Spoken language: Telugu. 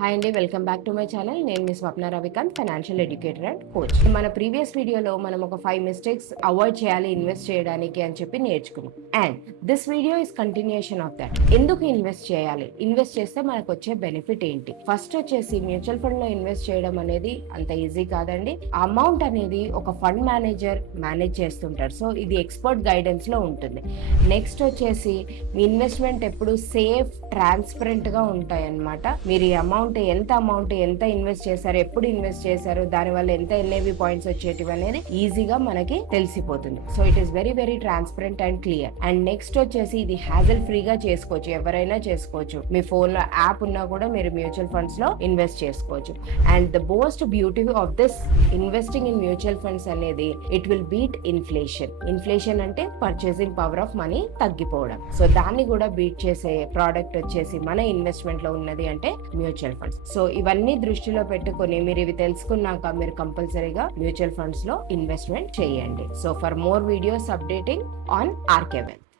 హాయ్ అండి, welcome back to my channel. నేను మీ Swapna Ravikanth, financial educator and coach. మన ప్రీవియస్ వీడియోలో మనం ఒక 5 మిస్టేక్స్ అవాయిడ్ చేయాలి ఇన్వెస్ట్ చేయడానికి అని చెప్పి నేర్చుకున్నాం. And this video is continuation of that. ఎందుకు ఇన్వెస్ట్ చేయాలి, ఇన్వెస్ట్ చేస్తే మనకు వచ్చే బెనిఫిట్ ఏంటి? ఫస్ట్ వచ్చేసి మ్యూచువల్ ఫండ్ లో ఇన్వెస్ట్ చేయడం అనేది అంత ఈజీ కాదండి. ఆ అమౌంట్ అనేది ఒక ఫండ్ మేనేజర్ మేనేజ్ చేస్తుంటారు. సో ఇది ఎక్స్పర్ట్ గైడెన్స్ లో ఉంటుంది. నెక్స్ట్ వచ్చేసి మీ ఇన్వెస్ట్మెంట్ ఎప్పుడు సేఫ్, ట్రాన్స్పరెంట్ గా ఉంటాయి అన్నమాట. మీరు ఈ అమౌంట్ ఎంత ఇన్వెస్ట్ చేశారు, ఎప్పుడు ఇన్వెస్ట్ చేశారు, దానివల్ల ఎంత ఎన్ఏవి పాయింట్స్ వచ్చేటివి అనేది ఈజీగా మనకి తెలిసిపోతుంది. So it is very very transparent and clear. And next వచ్చేసి ఇది హ్యాజల్ ఫ్రీగా చేసుకోవచ్చు, ఎవరైనా చేసుకోవచ్చు. మీ ఫోన్ లో యాప్ ఉన్నా కూడా మీరు మ్యూచువల్ ఫండ్స్ లో ఇన్వెస్ట్ చేసుకోవచ్చు. And the most beauty of this investing in mutual funds అనేది it will beat inflation. Inflation అంటే పర్చేసింగ్ పవర్ ఆఫ్ మనీ తగ్గిపోవడం. సో దాన్ని కూడా బీట్ చేసే ప్రోడక్ట్ వచ్చేసి మన ఇన్వెస్ట్మెంట్ లో ఉన్నది అంటే మ్యూచువల్ ఫండ్స్. సో ఇవన్నీ దృష్టిలో పెట్టుకొని మీరు ఇవి తెలుసుకున్నాక మీరు కంపల్సరీగా మ్యూచువల్ ఫండ్స్ లో ఇన్వెస్ట్మెంట్ చేయండి. So for more videos updating on RK wealth.